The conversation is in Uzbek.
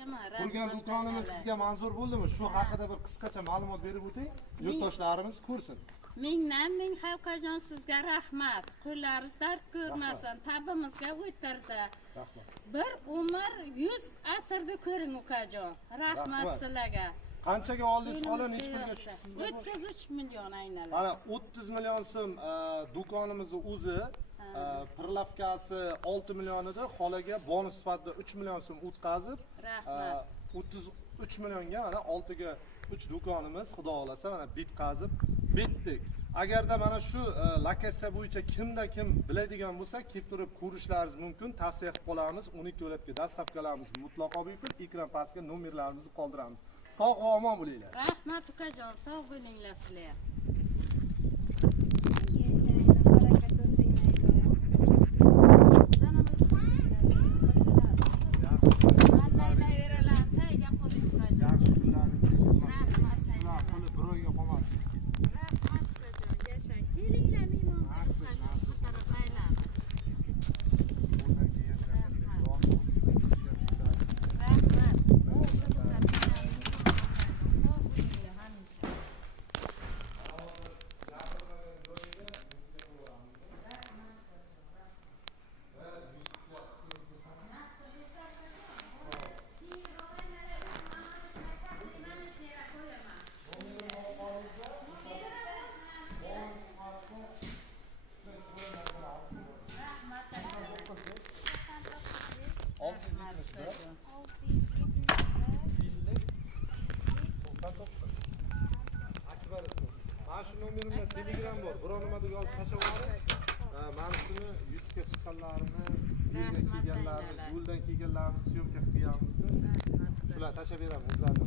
Yaxshiman. Qurgan do'konimiz sizga manzur bo'ldimi? Shu haqida bir qisqacha ma'lumot berib o'ting. Yurtdoshlarimiz ko'rsin. Mingdan ming Xalqajon sizga rahmat. Qo'llaringiz dard ko'rmasin. Tabimizga o'tirdi. Rahmat. Bir umr 100 asrda ko'ring ukajon. Rahmat sizlarga. Qanchaga oldingiz qo'lni necha pulga tushibsiz? 33 million aynalar. Mana 30 million so'm do'konimizning o'zi pirlavkasi 6 million edi. Xolaga bonus sifatida 3 million so'm o'tkazib, Rahmat. 33 millionga mana 6 ga 3 do'konimiz xudo xolasa mana bitqazib bitdik. Agarda mana shu lokatsiya bo'yicha kimda kim biladigan bo'lsa, kelib turib ko'rishlaringiz mumkin. Tavsiya qilib qolamiz. 12 davlatga dastavkalarimiz mutlaqo bepul. Ekran pastiga nomerlarimizni qoldiramiz. Sog' va omon bo'linglar. Rahmat ukajon, sog' bo'linglar sizlar. Mana shu nomerimda Telegram bor. Biror nima deb yozib tashlab yuboring. Mana shuni YouTube'ga chiqqanlarini, yerga kelganlarni, yo'ldan kelganlarni syomka qilganmizni. Shular tashlab beraman o'zlaridan.